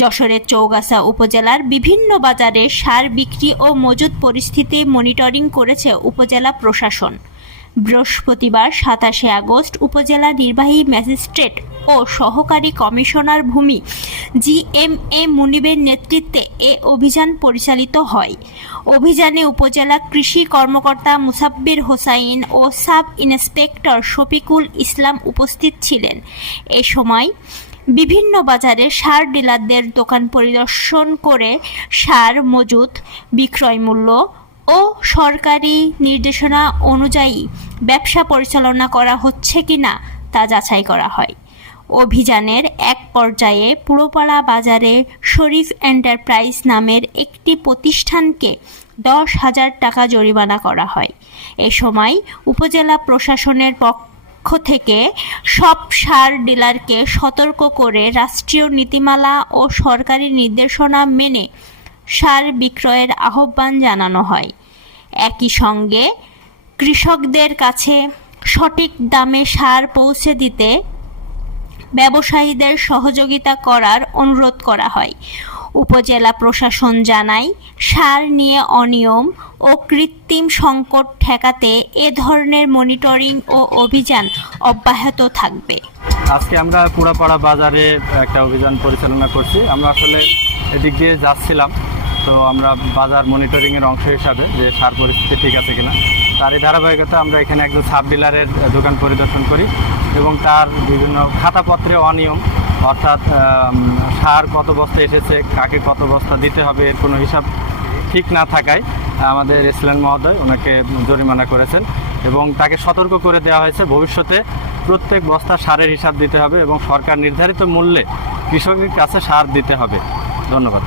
যশোরের চৌগাছা উপজেলার বিভিন্ন বাজারে সার বিক্রি ও মজুত পরিস্থিতি মনিটরিং করেছে উপজেলা প্রশাসন। বৃহস্পতিবার 27 আগস্ট উপজেলা নির্বাহী ম্যাজিস্ট্রেট ও সহকারী কমিশনার ভূমি GMA মুনিবের নেতৃত্বে এ অভিযান পরিচালিত হয়। অভিযানে উপজেলা কৃষি কর্মকর্তা মুসাব্বির হোসাইন ও সাব ইন্সপেক্টর শফিকুল ইসলাম উপস্থিত ছিলেন। এ সময় বিভিন্ন বাজারে সার ডিলারদের দোকান পরিদর্শন করে সার মজুত, বিক্রয় মূল্য ও সরকারি নির্দেশনা অনুযায়ী ব্যবসা পরিচালনা করা হচ্ছে কিনা তা যাচাই করা হয়। অভিযানের এক পর্যায়ে পুরোপাড়া বাজারে শরীফ এন্টারপ্রাইজ নামের একটি প্রতিষ্ঠানকে 10,000 টাকা জরিমানা করা হয়। এ সময় উপজেলা প্রশাসনের পক্ষ থেকে সব সার ডিলারকে সতর্ক করে রাষ্ট্রীয় নীতিমালা ও সরকারি নির্দেশনা মেনে সার বিক্রয়ের আহ্বান জানানো হয়। একই সঙ্গে কৃষকদের কাছে সঠিক দামে সার পৌঁছে দিতে ব্যবসায়ীদের সহযোগিতা করার অনুরোধ করা হয়। উপজেলা প্রশাসন জানায়, সার নিয়ে অনিয়ম ও কৃত্রিম সংকট ঠেকাতে এ ধরনের মনিটরিং ও অভিযান অব্যাহত থাকবে। আজকে আমরা পুরাপাড়া বাজারে একটা অভিযান পরিচালনা করছি। আমরা আসলে এদিক দিয়ে যাচ্ছিলাম, তো আমরা বাজার মনিটরিংয়ের অংশ হিসাবে যে সার পরিস্থিতি ঠিক আছে কিনা তারই ধারাবাহিকতা আমরা এখানে একজন সাব ডিলারের দোকান পরিদর্শন করি এবং তার বিভিন্ন খাতাপত্রে অনিয়ম, অর্থাৎ সার কত বস্তা এসেছে, কাকে কত বস্তা দিতে হবে এর কোনো হিসাব ঠিক না থাকায় আমাদের এসলেন মহোদয় ওনাকে জরিমানা করেছেন এবং তাকে সতর্ক করে দেওয়া হয়েছে ভবিষ্যতে প্রত্যেক বস্তা সারের হিসাব দিতে হবে এবং সরকার নির্ধারিত মূল্যে কৃষকের কাছে সার দিতে হবে। ধন্যবাদ।